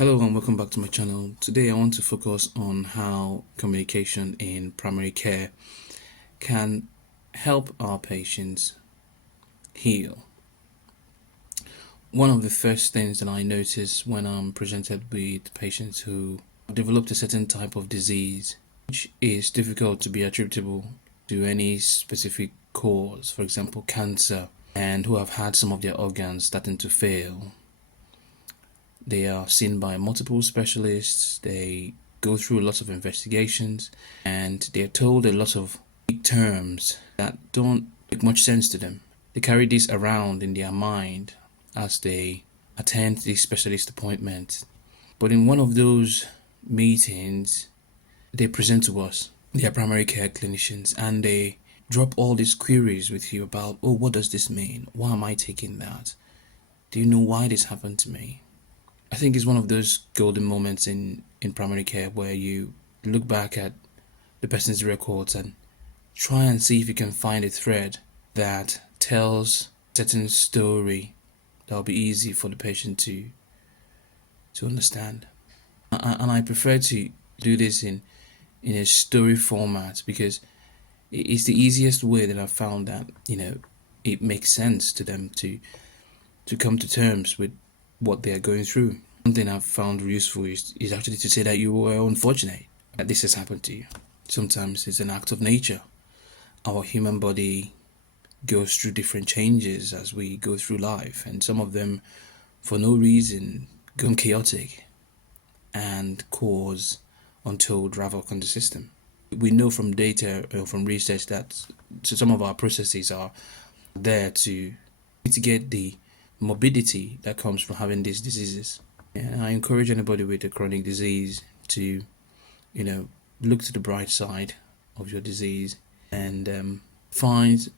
Hello and welcome back to my channel. Today I want to focus on how communication in primary care can help our patients heal. One of the first things that I notice when I'm presented with patients who have developed a certain type of disease, which is difficult to be attributable to any specific cause, for example cancer, and who have had some of their organs starting to fail. They are seen by multiple specialists, they go through lots of investigations, and they're told a lot of big terms that don't make much sense to them. They carry this around in their mind as they attend these specialist appointments. But in one of those meetings, they present to us, they are primary care clinicians, and they drop all these queries with you about, oh, what does this mean? Why am I taking that? Do you know why this happened to me? I think it's one of those golden moments in primary care where you look back at the person's records and try and see if you can find a thread that tells a certain story that will be easy for the patient to understand. And I prefer to do this in a story format because it's the easiest way that I've found that, it makes sense to them to come to terms with what they are going through. One thing I've found useful is actually to say that you were unfortunate that this has happened to you. Sometimes it's an act of nature. Our human body goes through different changes as we go through life, and some of them for no reason go chaotic and cause untold havoc on the system. We know from data or from research that some of our processes are there to mitigate the morbidity that comes from having these diseases. And I encourage anybody with a chronic disease to, look to the bright side of your disease and find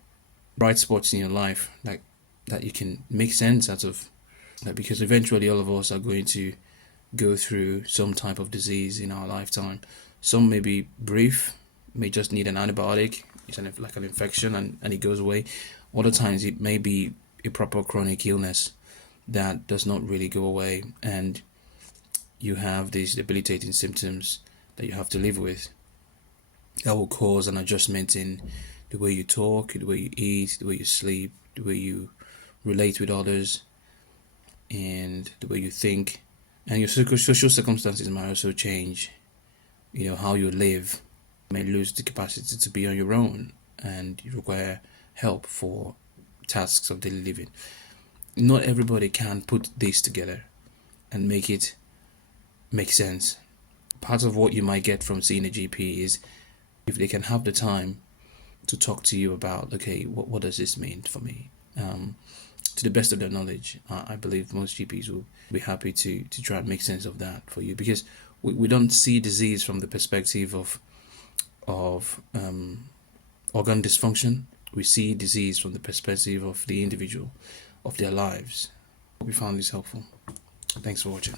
bright spots in your life that you can make sense out of. Because eventually all of us are going to go through some type of disease in our lifetime. Some may be brief, may just need an antibiotic, it's like an infection and it goes away. Other times it may be a proper chronic illness that does not really go away, and you have these debilitating symptoms that you have to live with that will cause an adjustment in the way you talk, the way you eat, the way you sleep, the way you relate with others, and the way you think. And your social circumstances might also change. How you live may lose the capacity to be on your own, and you require help for tasks of daily living. Not everybody can put this together and make it make sense. Part of what you might get from seeing a GP is if they can have the time to talk to you about, okay, what does this mean for me? To the best of their knowledge, I believe most GPs will be happy to try and make sense of that for you, because we don't see disease from the perspective of organ dysfunction. We see disease from the perspective of the individual, of their lives. Hope you found this helpful. Thanks for watching.